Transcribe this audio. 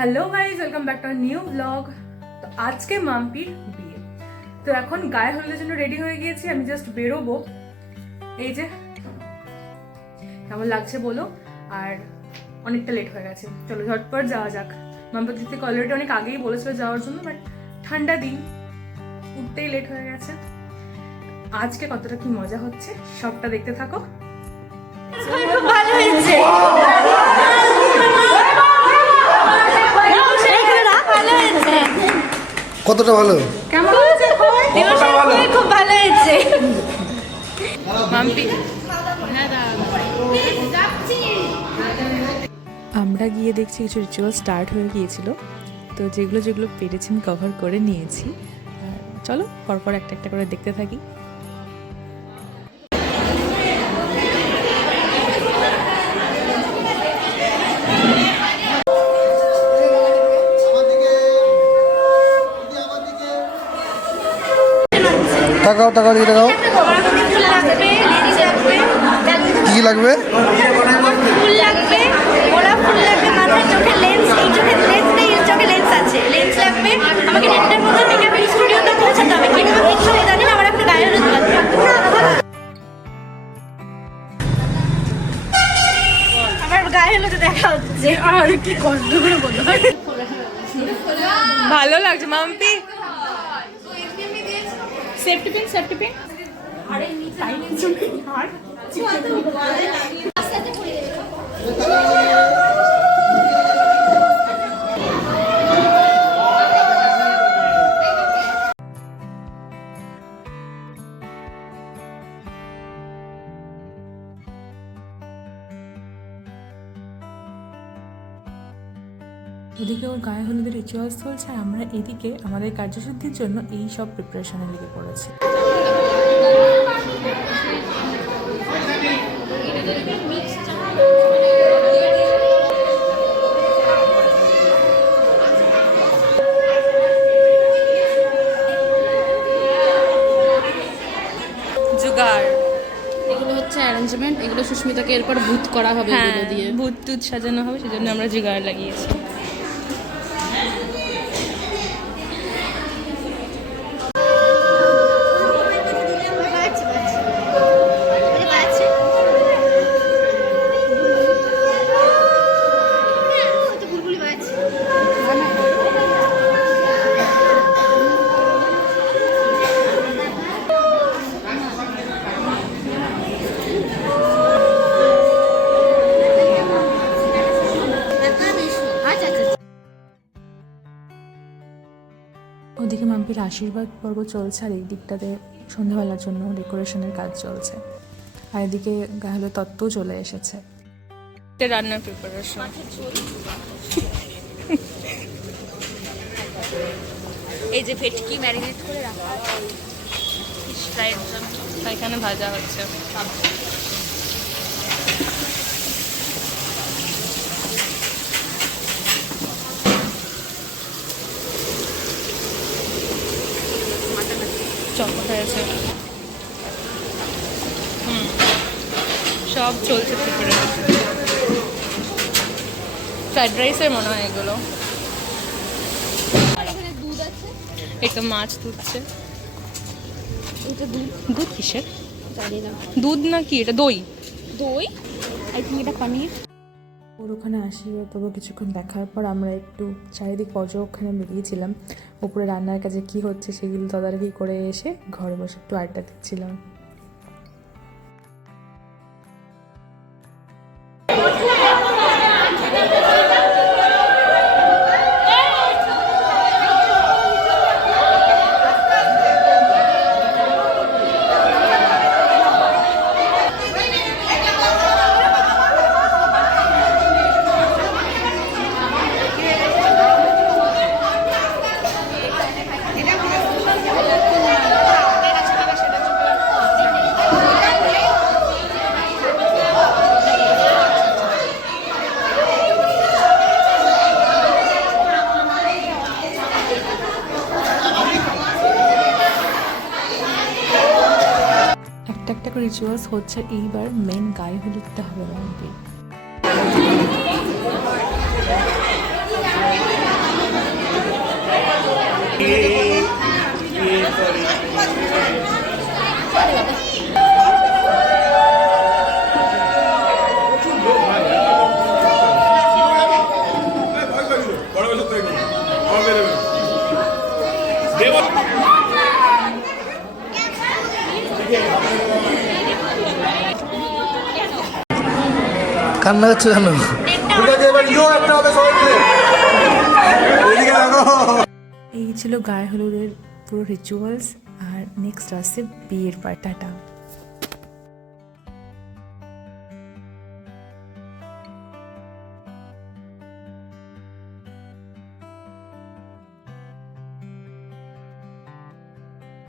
Hello guys, welcome back to our new blog. তো আজকে মাম্পির বিয়ে, তো এখন গায়ে হলুদের জন্য রেডি হয়ে গিয়েছি। আমি জাস্ট বেরোবো। এই যে কেমন লাগছে বলো, আর অনেকটা লেট হয়ে গেছে। চলো ঝটপট যাওয়া যাক। মাম্পির দিক থেকে অলরেডি অনেক আগেই বলেছিল যাওয়ার জন্য, বাট ঠান্ডা দিন, উঠতেই লেট হয়ে গেছে। আজকে কতটা কি মজা হচ্ছে সবটা দেখতে থাকো। ভালো হয়েছে, কতটা ভালো, কেমন হয়েছে? খুব ভালো হয়েছে মাম্পি। আমরা গিয়ে দেখছি কিছু রিচুয়াল স্টার্ট হয়ে গিয়েছিল, তো যেগুলো যেগুলো পেরেছি আমি কভার করে নিয়েছি। চলো পরপর একটা একটা করে দেখতে থাকি। তাকাও তাকাও দিকে তাকাও। কি কি লাগবে? ফুল লাগবে, ওরা ফুল লাগবে, মাথায় চোখে লেন্স, এই চোখে লেন্স নেই, এই চোখে লেন্স আছে, লেন্স লাগবে। আমাকে নেটের মধ্যে মেকআপ স্টুডিওতে পৌঁছাতে হবে, কিভাবে কিছু জানি না। আমার একটা গায়ে হলুদ লাগবে। আমার গায়ে হলুদে দেখা হচ্ছে, আর কি কষ্ট করে বলতে হয়। ভালো লাগছে Mampi. Safety pin, safety pin. ওদিকে ওর গায়ে হলুদের রিচুয়ালস চলছে, আর আমরা এদিকে আমাদের কার্যসিদ্ধির জন্য এই সব প্রিপারেশনে লেগে পড়েছি। জুগার, এগুলো হচ্ছে অ্যারেঞ্জমেন্ট, এগুলো সুস্মিতাকে এরপর ভূত করা হবে এগুলো দিয়ে। ভূত টুত সাজানো হবে, সেজন্য আমরা জুগার লাগিয়েছি। ওদিকে মাম্পির আশীর্বাদ পর্ব চলছে, আর এই দিকটাতে সন্ধ্যাবেলার জন্য ডেকোরেশনের কাজ চলছে, আর এদিকে গায়ে হলুদ তত্ত্বও চলে এসেছে। রান্নার প্রিপারেশন, এই যে ভেটকি ম্যারিনেট করে রাখা, ফিশ ফ্রাইড জন্য এখানে ভাজা হচ্ছে। চকট হয়েছে, সব চলছে প্রিপারেশন। ফ্রাইড রাইসের মনে হয় এগুলো। এটা মাছ ধুচ্ছে। এটা দুধ, দুধ কিসের? জানি না, দুধ না কি এটা? দই। দই, আই থিঙ্ক এটা পনির। ওর ওখানে আশীর্বাদ পর্ব কিছুক্ষণ দেখার পর আমরা একটু চারিদিক পর্যবেক্ষণে বেরিয়েছিলাম। উপরে রান্নার কাজে কি হচ্ছে সেগুলো তদারকি করে এসে ঘরে বসে একটু আড্ডা দিচ্ছিলাম। রিচুয়ালস হচ্ছে, এইবার মেন গায়ে হলুদটা হবে মাম্পির। কান্না হচ্ছে কেন? এই ছিল গায়ে হলুদের পুরো রিচুয়ালস। আর নেক্সট আসছে বিয়ের পার্ট। টাটা।